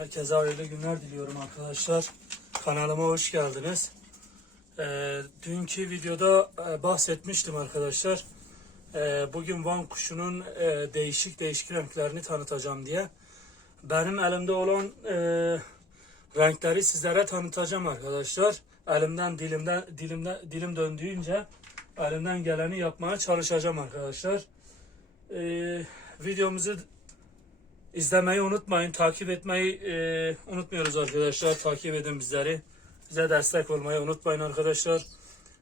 Herkese hayırlı günler diliyorum arkadaşlar. Kanalıma hoş geldiniz. Ee, dünkü videoda e, bahsetmiştim arkadaşlar. Ee, bugün Van kuşunun e, değişik değişik renklerini tanıtacağım diye. Benim elimde olan e, renkleri sizlere tanıtacağım arkadaşlar. Elimden dilimden dilimden dilim döndüğünce elimden geleni yapmaya çalışacağım arkadaşlar. Ee, videomuzu İzlemeyi unutmayın, takip etmeyi e, unutmuyoruz arkadaşlar. Takip edin bizleri. Bize destek olmayı unutmayın arkadaşlar.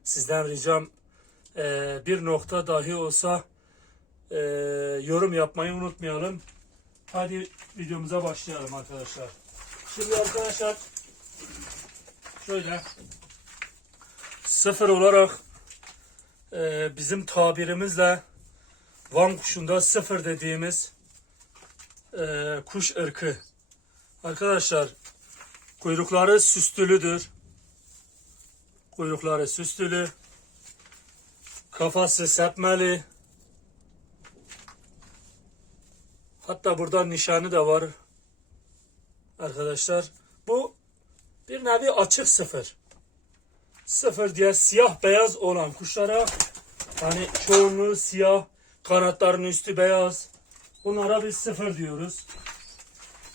Sizden ricam e, bir nokta dahi olsa e, yorum yapmayı unutmayalım. Hadi videomuza başlayalım arkadaşlar. Şimdi arkadaşlar şöyle sıfır olarak e, bizim tabirimizle Van kuşunda sıfır dediğimiz e, kuş ırkı. Arkadaşlar kuyrukları süslülüdür. Kuyrukları süslülü. Kafası sepmeli. Hatta burada nişanı da var. Arkadaşlar bu bir nevi açık sıfır. Sıfır diye siyah beyaz olan kuşlara hani çoğunluğu siyah, kanatlarının üstü beyaz, Bunlara biz sıfır diyoruz.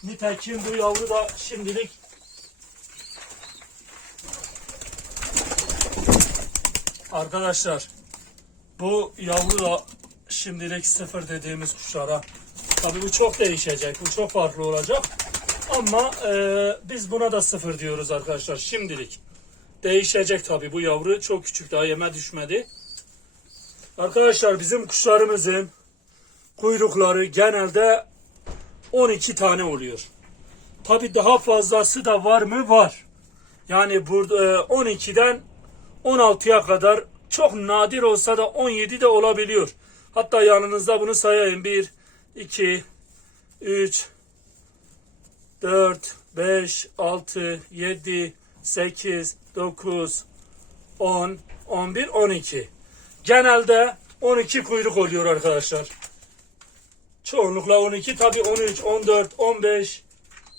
Nitekim bu yavru da şimdilik Arkadaşlar bu yavru da şimdilik sıfır dediğimiz kuşlara. Tabii bu çok değişecek. Bu çok farklı olacak. Ama e, biz buna da sıfır diyoruz arkadaşlar şimdilik. Değişecek tabii bu yavru çok küçük daha yeme düşmedi. Arkadaşlar bizim kuşlarımızın kuyrukları genelde 12 tane oluyor. Tabi daha fazlası da var mı? Var. Yani burada e, 12'den 16'ya kadar çok nadir olsa da 17 de olabiliyor. Hatta yanınızda bunu sayayım. 1, 2, 3, 4, 5, 6, 7, 8, 9, 10, 11, 12. Genelde 12 kuyruk oluyor arkadaşlar. Çoğunlukla 12 tabi 13, 14, 15,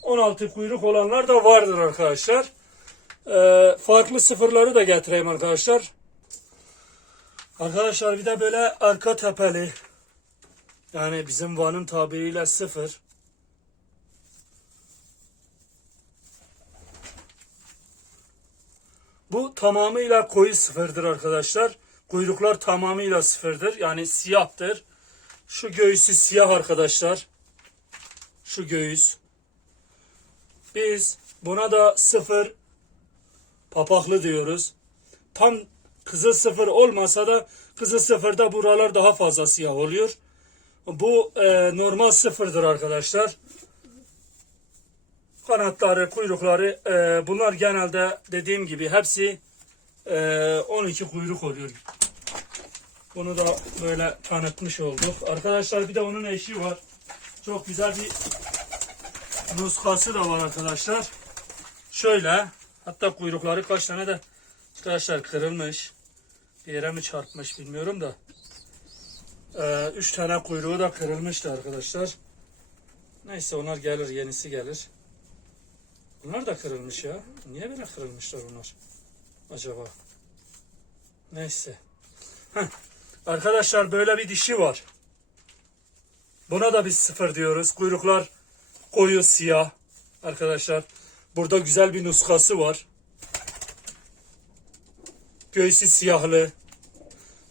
16 kuyruk olanlar da vardır arkadaşlar. Ee, farklı sıfırları da getireyim arkadaşlar. Arkadaşlar bir de böyle arka tepeli yani bizim Van'ın tabiriyle sıfır. Bu tamamıyla koyu sıfırdır arkadaşlar. Kuyruklar tamamıyla sıfırdır. Yani siyahtır. Şu göğüsü siyah arkadaşlar. Şu göğüs. Biz buna da sıfır papaklı diyoruz. Tam kızıl sıfır olmasa da kızıl sıfırda buralar daha fazla siyah oluyor. Bu e, normal sıfırdır arkadaşlar. Kanatları, kuyrukları e, bunlar genelde dediğim gibi hepsi e, 12 kuyruk oluyor. Bunu da böyle tanıtmış olduk. Arkadaşlar bir de onun eşi var. Çok güzel bir nuskası da var arkadaşlar. Şöyle hatta kuyrukları kaç tane de arkadaşlar kırılmış. Bir yere mi çarpmış bilmiyorum da. Ee, üç tane kuyruğu da kırılmıştı arkadaşlar. Neyse onlar gelir yenisi gelir. Bunlar da kırılmış ya. Niye böyle kırılmışlar onlar? Acaba? Neyse. Heh. Arkadaşlar böyle bir dişi var. Buna da biz sıfır diyoruz. Kuyruklar koyu siyah. Arkadaşlar burada güzel bir nuskası var. Göğsü siyahlı.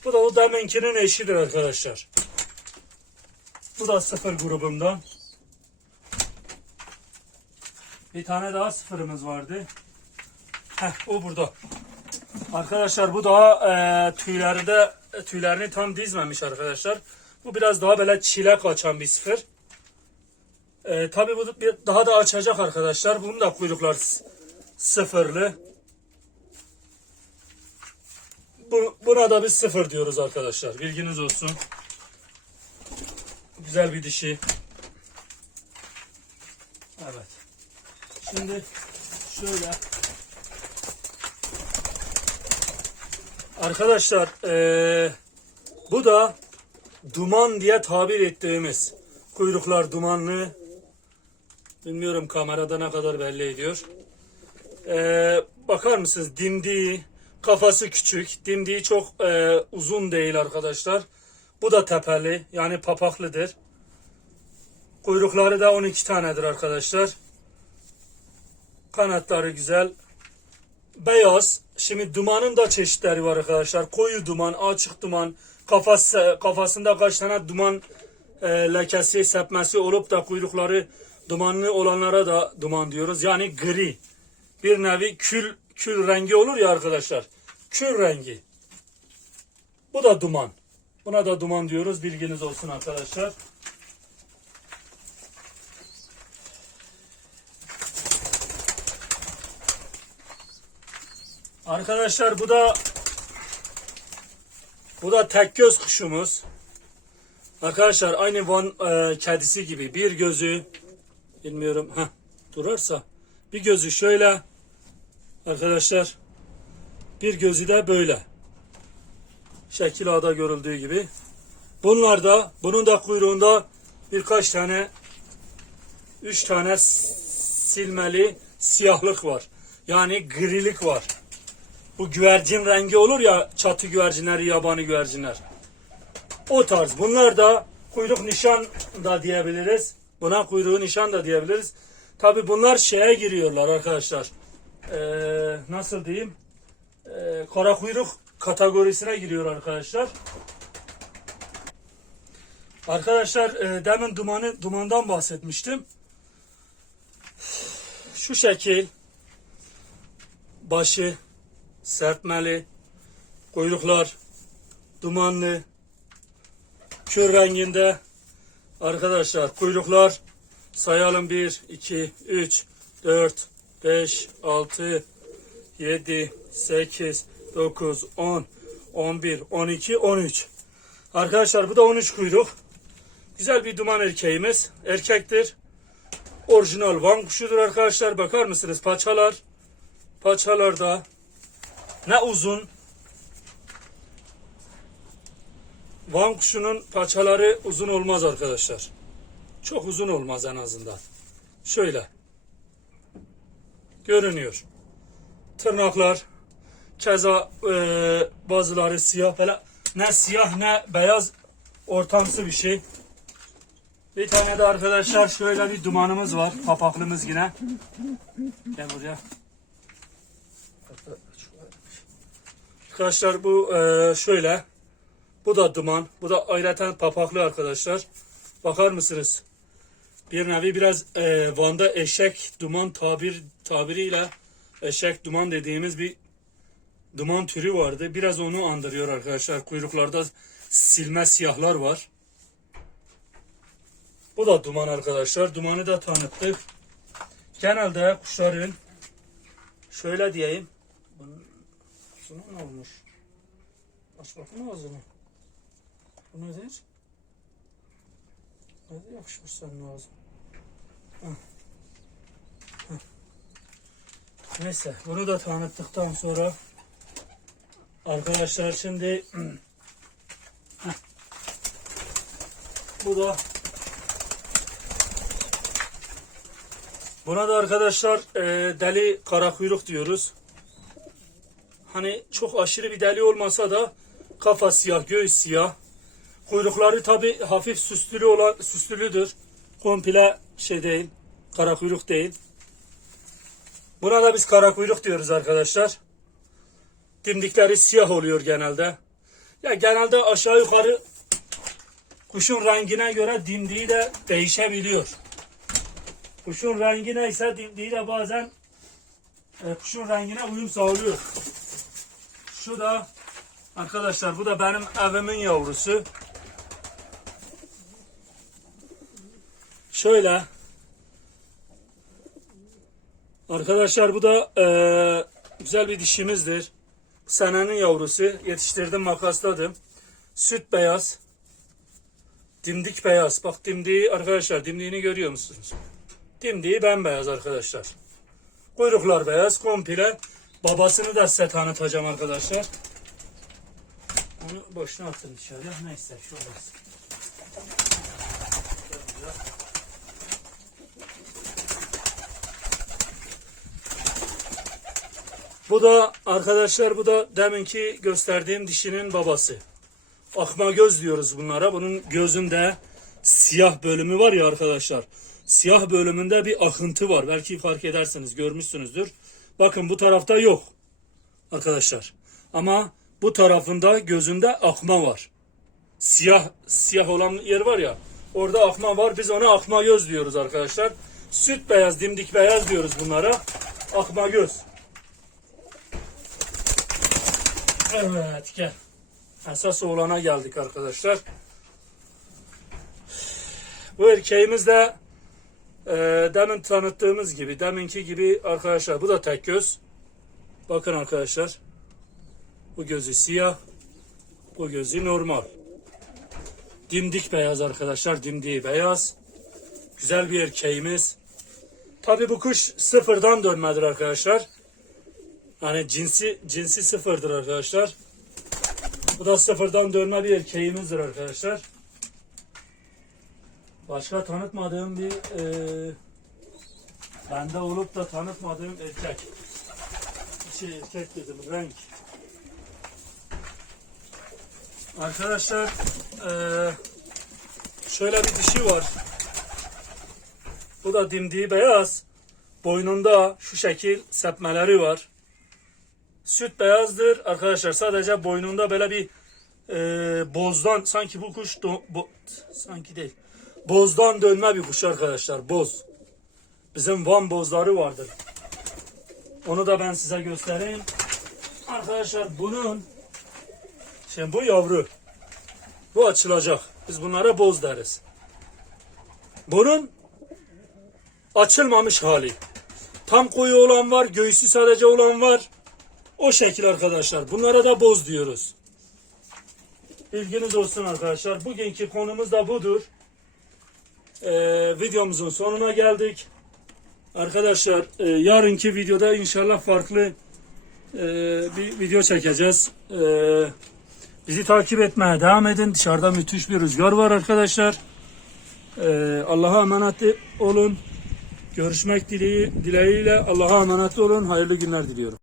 Bu da o demenkinin eşidir arkadaşlar. Bu da sıfır grubumdan. Bir tane daha sıfırımız vardı. Heh, o burada. Arkadaşlar bu daha e, tüyleri de e, tüylerini tam dizmemiş arkadaşlar. Bu biraz daha böyle çilek açan bir sıfır. E, Tabi bu daha da açacak arkadaşlar. Bunun da kuyruklar sıfırlı. Bu, buna da biz sıfır diyoruz arkadaşlar. Bilginiz olsun. Güzel bir dişi. Evet. Şimdi şöyle Arkadaşlar eee, bu da duman diye tabir ettiğimiz kuyruklar dumanlı Bilmiyorum kamerada ne kadar belli ediyor. Ee, bakar mısınız dimdiği, kafası küçük. Dimdiği çok e, uzun değil arkadaşlar. Bu da tepeli yani papaklıdır. Kuyrukları da 12 tanedir arkadaşlar. Kanatları güzel. Beyaz. Şimdi dumanın da çeşitleri var arkadaşlar. Koyu duman, açık duman. Kafası, kafasında kaç tane duman e, lekesi, sepmesi olup da kuyrukları dumanlı olanlara da duman diyoruz. Yani gri. Bir nevi kül kül rengi olur ya arkadaşlar. Kül rengi. Bu da duman. Buna da duman diyoruz. Bilginiz olsun arkadaşlar. Arkadaşlar bu da bu da tek göz kuşumuz. Arkadaşlar aynı Van e, kedisi gibi bir gözü bilmiyorum ha durarsa bir gözü şöyle arkadaşlar bir gözü de böyle şekil A'da görüldüğü gibi. Bunlar da bunun da kuyruğunda birkaç tane üç tane silmeli siyahlık var. Yani grilik var. Bu güvercin rengi olur ya çatı güvercinleri, yabani güvercinler. O tarz. Bunlar da kuyruk nişan da diyebiliriz. Buna kuyruğu nişan da diyebiliriz. Tabi bunlar şeye giriyorlar arkadaşlar. Ee, nasıl diyeyim? Ee, kara kuyruk kategorisine giriyor arkadaşlar. Arkadaşlar e, demin dumanı dumandan bahsetmiştim. Şu şekil başı serpmeli, kuyruklar dumanlı, kür renginde. Arkadaşlar kuyruklar sayalım 1, 2, 3, 4, 5, 6, 7, 8, 9, 10, 11, 12, 13. Arkadaşlar bu da 13 kuyruk. Güzel bir duman erkeğimiz. Erkektir. Orijinal Van kuşudur arkadaşlar. Bakar mısınız? Paçalar. Paçalarda ne uzun. Van kuşunun paçaları uzun olmaz arkadaşlar. Çok uzun olmaz en azından. Şöyle. Görünüyor. Tırnaklar. Keza e, bazıları siyah böyle ne siyah ne beyaz ortamsı bir şey. Bir tane de arkadaşlar şöyle bir dumanımız var. Papaklımız yine. Gel buraya. Arkadaşlar bu e, şöyle. Bu da duman. Bu da ayrıca papaklı arkadaşlar. Bakar mısınız? Bir nevi biraz e, Van'da eşek duman tabir tabiriyle eşek duman dediğimiz bir duman türü vardı. Biraz onu andırıyor arkadaşlar. Kuyruklarda silme siyahlar var. Bu da duman arkadaşlar. Dumanı da tanıttık. Genelde kuşların şöyle diyeyim. Bunun, bunun ne olmuş? Aç bakın ağzını. Bu nedir? Nedir yakışmış senin ağzın? Hah. Hah. Neyse bunu da tanıttıktan sonra arkadaşlar şimdi Heh. bu da Buna da arkadaşlar e, deli kara kuyruk diyoruz. Hani çok aşırı bir deli olmasa da kafa siyah, göğüs siyah. Kuyrukları tabi hafif süslülü olan süslülüdür. Komple şey değil, kara kuyruk değil. Buna da biz kara kuyruk diyoruz arkadaşlar. Dimdikleri siyah oluyor genelde. Ya genelde aşağı yukarı kuşun rengine göre dimdiği de değişebiliyor. Kuşun rengi neyse dimdiği de bazen e, kuşun rengine uyum sağlıyor. Şu da arkadaşlar bu da benim evimin yavrusu. Şöyle arkadaşlar bu da e, güzel bir dişimizdir. Senenin yavrusu. Yetiştirdim makasladım. Süt beyaz. Dimdik beyaz. Bak dimdiği arkadaşlar dimdiğini görüyor musunuz? Dimdiği bembeyaz arkadaşlar. Kuyruklar beyaz komple. Babasını da size tanıtacağım arkadaşlar. Onu boşuna atın dışarıya. Neyse şu olasın. Bu da arkadaşlar bu da deminki gösterdiğim dişinin babası. Akma göz diyoruz bunlara. Bunun gözünde siyah bölümü var ya arkadaşlar. Siyah bölümünde bir akıntı var. Belki fark edersiniz görmüşsünüzdür. Bakın bu tarafta yok arkadaşlar. Ama bu tarafında gözünde akma var. Siyah siyah olan yer var ya. Orada akma var. Biz ona akma göz diyoruz arkadaşlar. Süt beyaz, dimdik beyaz diyoruz bunlara. Akma göz. Evet gel. Esas oğlana geldik arkadaşlar. Bu erkeğimiz de e, demin tanıttığımız gibi, deminki gibi arkadaşlar bu da tek göz. Bakın arkadaşlar. Bu gözü siyah. Bu gözü normal. Dimdik beyaz arkadaşlar. Dimdiği beyaz. Güzel bir erkeğimiz. Tabi bu kuş sıfırdan dönmedir arkadaşlar. Yani cinsi cinsi sıfırdır arkadaşlar. Bu da sıfırdan dönme bir erkeğimizdir arkadaşlar. Başka tanıtmadığım bir e, bende olup da tanıtmadığım erkek. Şey erkek dedim renk. Arkadaşlar e, şöyle bir dişi var. Bu da dimdiği beyaz. Boynunda şu şekil sepmeleri var. Süt beyazdır arkadaşlar. Sadece boynunda böyle bir e, bozdan sanki bu kuş do, bo- sanki değil. Bozdan dönme bir kuş arkadaşlar. Boz. Bizim Van bozları vardır. Onu da ben size göstereyim. Arkadaşlar bunun şimdi bu yavru. Bu açılacak. Biz bunlara boz deriz. Bunun açılmamış hali. Tam koyu olan var, göğsü sadece olan var. O şekil arkadaşlar. Bunlara da boz diyoruz. Bilginiz olsun arkadaşlar. Bugünkü konumuz da budur. Ee, videomuzun sonuna geldik. Arkadaşlar e, yarınki videoda inşallah farklı e, bir video çekeceğiz. E, bizi takip etmeye devam edin. Dışarıda müthiş bir rüzgar var arkadaşlar. E, Allah'a emanet olun. Görüşmek dileği, dileğiyle Allah'a emanet olun. Hayırlı günler diliyorum.